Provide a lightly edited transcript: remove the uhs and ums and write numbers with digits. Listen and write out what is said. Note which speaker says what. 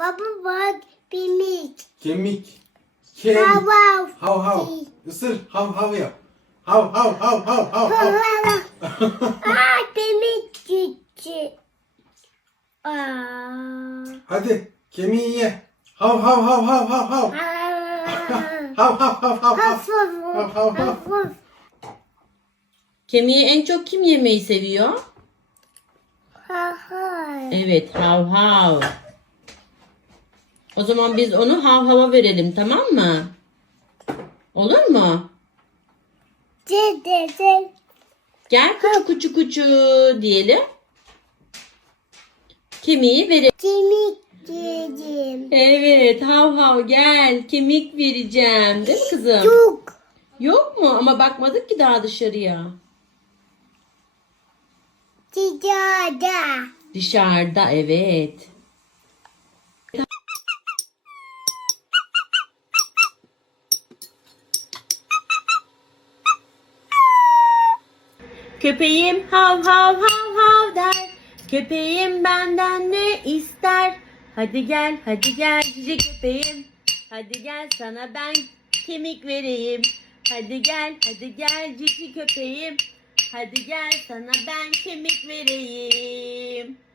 Speaker 1: Baba bak kemik.
Speaker 2: Kemik.
Speaker 1: Hav hav.
Speaker 2: Hav hav. Isır. Hav hav yap. Hav hav hav hav hav hav.
Speaker 1: Kemik küçük. Aa.
Speaker 2: Hadi kemiği ye. Hav hav hav hav hav hav. Hav hav hav hav hav. Hav hav hav.
Speaker 3: Kemiği en çok kim yemeyi seviyor?
Speaker 1: Hav.
Speaker 3: Evet, hav hav. O zaman biz onu hav hava verelim, tamam mı? Olur mu?
Speaker 1: Dede.
Speaker 3: Gel kuçu kuçu kuçu diyelim. Kemiği verelim.
Speaker 1: Kemik yedim.
Speaker 3: Evet, hav hav gel. Kemik vereceğim. Değil mi kızım?
Speaker 1: Çok.
Speaker 3: Yok mu? Ama bakmadık ki daha dışarıya.
Speaker 1: Dışarıda.
Speaker 3: Dışarıda, evet. Köpeğim hav hav hav hav der. Köpeğim benden ne ister? Hadi gel cici köpeğim. Hadi gel sana ben kemik vereyim. Hadi gel cici köpeğim. Hadi gel sana ben kemik vereyim.